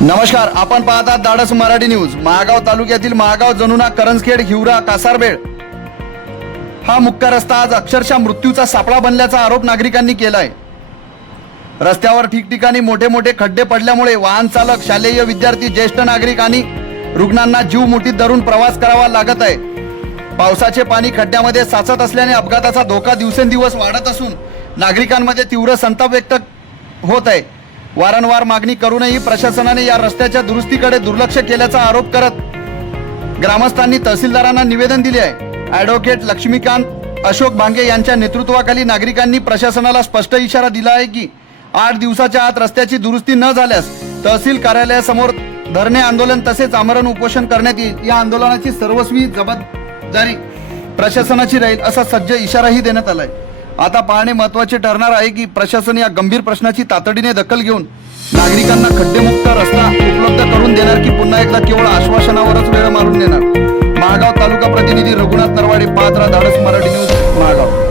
नमस्कार, आपण पाहतात धाडस मराठी न्यूज। महागाव तालुक्यातील महागाव जनुना करंजखेड हिवरा कासारबेळ हा मुख्य रस्ता आज अक्षरशः मृत्यूचा सापळा बनल्याचा आरोप नागरिकांनी केलाय। रस्त्यावर ठिकठिकाणी मोठे मोठे खड्डे पडल्यामुळे वाहन चालक, शालेय विद्यार्थी, ज्येष्ठ नागरिक आणि रुग्णांना जीव मुठीत धरून प्रवास करावा लागत आहे। पावसाचे पाणी खड्ड्यामध्ये साचत असल्याने अपघाताचा धोका दिवसेंदिवस वाढत असून नागरिकांमध्ये तीव्र संताप व्यक्त होत आहे। वारंवार मागणी करूनही प्रशासनाने या रस्त्याच्या दुरुस्तीकडे दुर्लक्ष केल्याचा आरोप करत ग्रामस्थांनी तहसीलदारांना निवेदन दिले आहे। ॲडव्होकेट लक्ष्मीकांत अशोक भांगे यांच्या नेतृत्वाखाली नागरिकांनी प्रशासनाला स्पष्ट इशारा दिला आहे की 8 दिवसाच्या आत रस्त्याची दुरुस्ती न झाल्यास तहसील कार्यालयासमोर धरणे आंदोलन तसेच आमरण उपोषण करण्यात येईल। या आंदोलनाची सर्वस्वी जबाबदारी प्रशासनाची राहील असा सज्ज इशाराही देण्यात आलाय। आता पाहणे महत्त्वाचे ठरणार आहे की प्रशासन या गंभीर प्रश्नाची तातडीने दखल घेऊन नागरिकांना खड्डेमुक्त रस्ता उपलब्ध करून देणार की पुन्हा एकदा केवळ आश्वासनावरच वेळ मारून देणार। महागाव तालुका प्रतिनिधी रघुनाथ नरवाडे, पात्रा, धाडस मराठी न्यूज, महागाव।